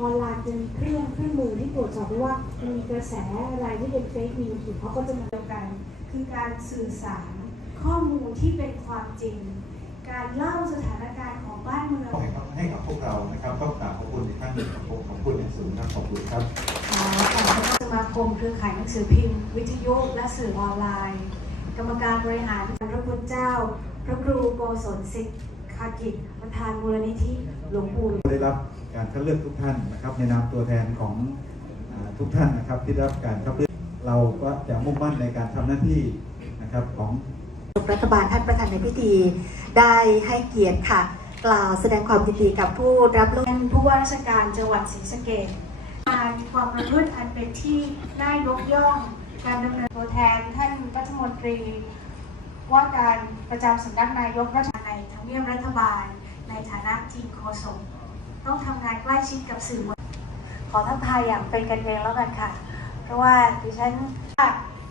ออนไลน์เป็นเครื่องเครื่องมือที่ตรวจสอบได้ว่ามีกระแสอะไรที่เป็นเฟกนิวส์อยู่เขาก็จะมาเดียวกัน คือการสื่อสารข้อมูลที่เป็นความจริง การเล่าสถานการณ์ของบ้านเมืองให้กับให้กับพวกเรานะครับก็กราบขอบคุณอีกครั้งหนึ่งขอบคุณขอบคุณอย่างสูงครับขอบคุณครับขอขอบคุณสมาคมเครือข่ายหนังสือพิมพ์ วิทยุและสื่อออนไลน์ กรรมการบริหารพระคุณเจ้า พระครูโกศลสิทธิ์คากิจประธานมูลนิธิหลวงปู่ได้รับ การคัดเลือกทุกท่านนะครับในนามตัวแทนของอทุกท่านนะครับที่ได้รับการคัดเลือกเราก็จะมุ่งมั่นในการทำหน้าที่นะครับของรัฐบาลท่านประธานในพิธี ได้ให้เกียรติค่ะ กล่าวแสดงความยินดีกับผู้รับเลือกผู้ว่าราชการจังหวัดศรีสะเกษการความประพฤติอันเป็นที่น่ายกย่อง การดำเนินตัวแทนท่านรัฐมนตรี ว่าการประจำสำนักนายกรัฐมนตรีในทำเนียบรัฐบาล ในฐานะทีมโฆษกานใกล้ชิดกับสื่อมวลขอทักทายอย่างเป็นกันเองแล้วกันค่ะ เพราะว่าดิฉัน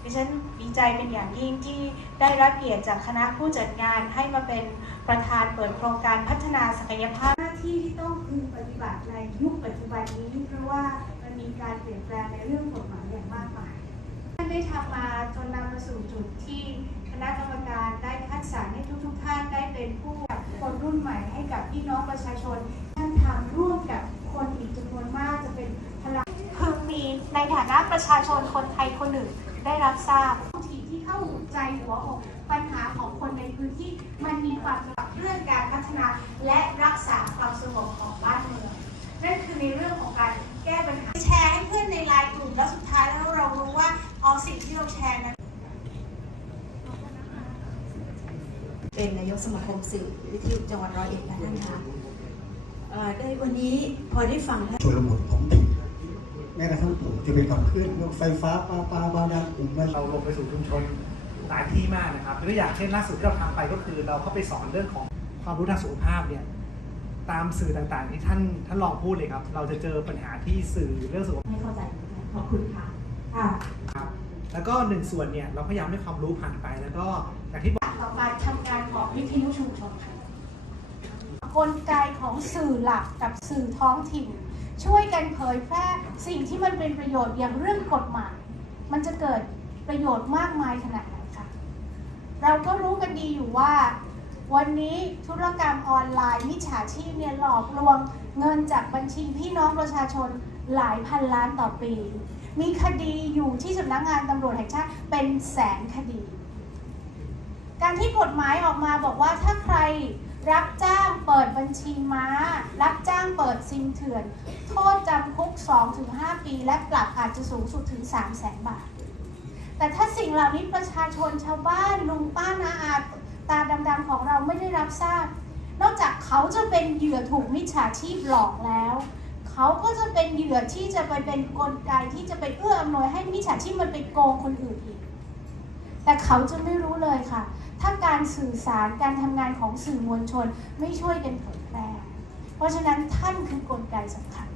ดิฉันดีใจเป็นอย่างยิ่งที่ได้รับเกียรติจากคณะผู้จัดงานให้มาเป็นประธานเปิดโครงการพัฒนาศักยภาพหน้าที่ที่ต้องพึงปฏิบัติในยุคปัจจุบันนี้เพราะว่ามันมีการเปลี่ยนแปลงในเรื่องกฎหมายอย่างมากมายท่านได้ทำมาจนนำมาสู่จุดที่คณะกรรมการได้คัดสรรให้ทุกๆท่านได้เป็นผู้คนรุ่นใหม่ให้กับพี่น้องประชาชนท่านทำร่วมกับคนอีกจำนวนมากจะเป็นพลังพึงมี ในฐานะประชาชนคนไทยคนหนึ่งได้รับทราบท้องถิ่นที่เข้าหัวใจหัวอกปัญหาของคนในพื้นที่มันมีความเกี่ยวกับเรื่องการพัฒนาและรักษาความสงบของบ้านเมืองนั่นคือในเรื่องของการแก้ปัญหาแชร์ให้เพื่อนในไลน์กลุ่มแล้วสุดท้ายแล้วเรารู้ว่าอ๋อสิ่งที่เราแชร์นั้นเป็นนายกสมาคมสื่อวิทยุจังหวัดร้อยเอ็ดค่ะท่านคะเอ่อได้วันนี้พอได้ฟังท่านชนบทของติด แม้กระทั่งผมจะเป็นขับเคลื่อนรถไฟฟ้าปลาปลาบาดากลุ่มมันเราลงไปสู่ชุมชนหลายที่มากนะครับตัวอย่างเช่นล่าสุดที่เราทำไปก็คือ เราเข้าไปสอนเรื่องของความรู้ทางสุขภาพเนี่ยตามสื่อต่างๆ ที่ท่านท่านลองพูดเลยครับ เราจะเจอปัญหาที่สื่อเรื่องสุขภาพไม่เข้าใจขอบคุณค่ะอะครับแล้วก็หนึ่งส่วนเนี่ยเราพยายามให้ความรู้ผ่านไปแล้วก็อย่างที่บอกต่อการทำงานของวิทยุชุมชนค่ะกลไกของสื่อหลักกับสื่อท้องถิ่น ช่วยกันเผยแพร่สิ่งที่มันเป็นประโยชน์อย่างเรื่องกฎหมาย มันจะเกิดประโยชน์มากมายขนาดไหนคะเราก็รู้กันดีอยู่ว่า วันนี้ธุรกรรมออนไลน์มิจฉาชีพเนี่ยหลอกลวงเงินจากบัญชีพี่น้องประชาชนหลายพันล้านต่อปี มีคดีอยู่ที่สำนักงานตำรวจแห่งชาติเป็นแสนคดี การที่กฎหมายออกมาบอกว่าถ้าใคร รับจ้างเปิดบัญชีม้า รับจ้างเปิดซิมเถื่อน โทษจำคุก 2-5 ปี และปรับอาจจะสูงสุดถึง 3 0 0แสนบาท แต่ถ้าสิ่งเหล่านี้ประชาชนชาวบ้านลุงป้านาอาตาดำๆของเราไม่ได้รับทราบ นอกจากเขาจะเป็นเหยื่อถูกมิจฉาชีพหลอกแล้ว เขาก็จะเป็นเหยื่อที่จะไปเป็นกลไกที่จะไปเอื้ออำนวยให้มิจฉาชีพมันไปโกงคนอื่นอีก แต่เขาจะไม่รู้เลยค่ะ ถ้าการสื่อสารการทำงานของสื่อมวลชนไม่ช่วยกันเผยแพร่เพราะฉะนั้นท่านคือกลไกสำคัญ